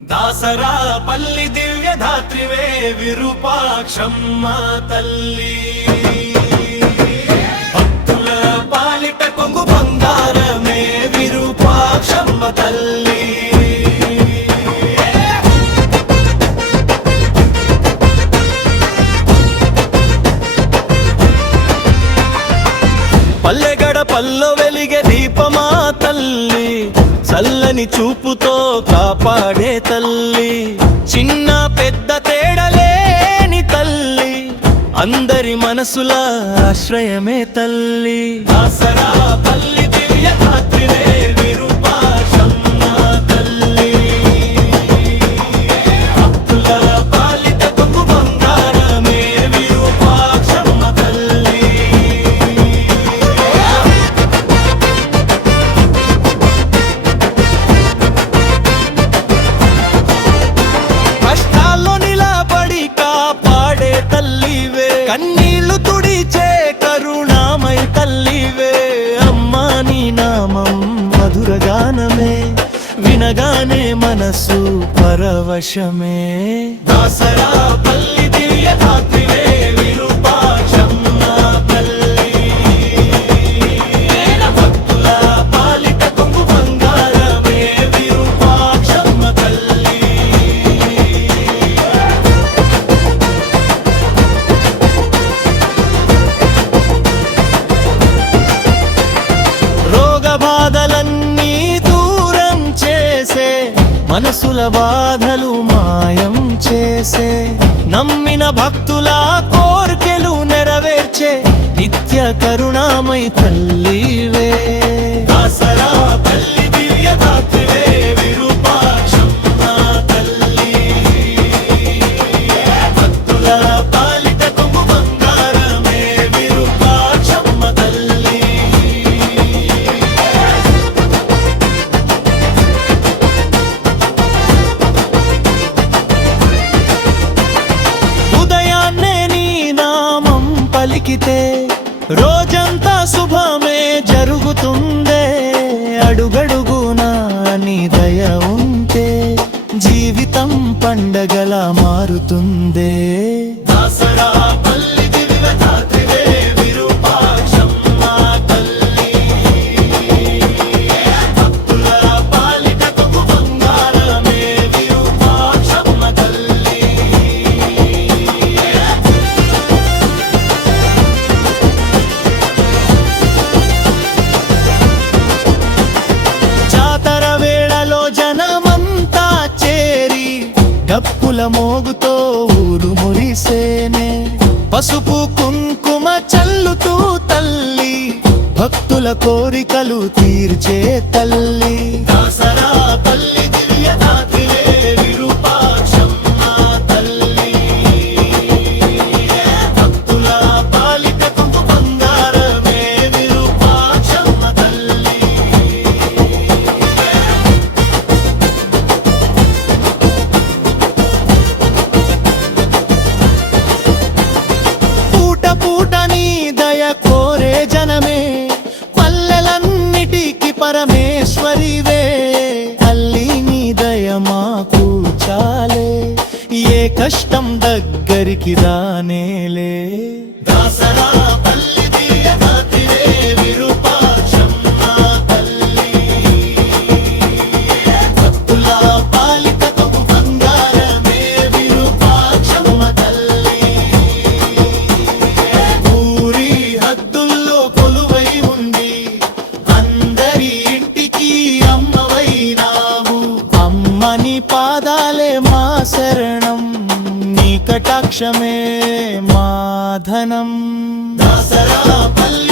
దాసరా పల్లి దివ్య ధాత్రివే విరూపాక్షమ్మ తల్లి భక్తుల పాలిట కొంగు బంగారమే విరూపాక్షమ్మ తల్లి పల్లెగడ పల్లో వెలిగే దీపమా తల్లి చల్లని చూపుతో కాపాడే తల్లి చిన్న పెద్ద తేడలేని తల్లి అందరి మనసుల ఆశ్రయమే తల్లి దాసరా పల్లి దివ్య ధాత్రివే విరూపాక్షమ్మ తల్లి భక్తుల పాలిట కొంగు బంగారమే విరూపాక్షమ్మ తల్లి కన్నీళ్లు తుడిచే కరుణామయ తల్లివే అమ్మా నీ నామం మధురగానమే వినగానే మనసు పరవశమే దాసరా పల్లి దివ్య ధాత్రివే విరూపాక్షమ్మ తల్లి భక్తుల పాలిట కొంగు బంగారమే విరూపాక్షమ్మ తల్లి బాధలన్నీ దూరం చేసే మనసుల బాధలు మాయం చేసే నమ్మిన భక్తుల కోర్కెలు నెరవేర్చే నిత్య కరుణామయ తల్లివే దాసరా పల్లి దివ్య ధాత్రివే విరూపాక్షమ్మ తల్లి భక్తుల పాలిట కొంగు బంగారమే విరూపాక్షమ్మ తల్లి పలికితే రోజంతా శుభమే జరుగుతుందే అడుగడుగునా నీ దయ ఉంటే జీవితం పండగలా మారుతుందే దాసరా పల్లి దివ్య ధాత్రివే విరూపాక్షమ్మ తల్లి భక్తుల పాలిట కొంగు బంగారమే విరూపాక్షమ్మ తల్లి డప్పుల మోగుతో ఊరు మురిసేనే పసుపు కుంకుమ చల్లుతూ తల్లి భక్తుల కోరికలు తీర్చే తల్లి దాసరా పల్లి దివ్య ధాత్రివే విరూపాక్షమ్మ తల్లి భక్తుల పాలిట కొంగు బంగారమే విరూపాక్షమ్మ తల్లి పరమేశ్వరివే తల్లి నీ దయ మాకు చాలే ఏ కష్టం దగ్గరికి రానేలే దాసరా పల్లి దివ్య ధాత్రివే విరూపాక్షమ్మ తల్లి భక్తుల పాలిట కొంగు బంగారమే విరూపాక్షమ్మ తల్లి ఊరి హద్దుల్లో కొలువై ఉండి అమ్మని పాదాలే మా శరణం నీ కటాక్షమే మా ధనం దాసరా పల్లి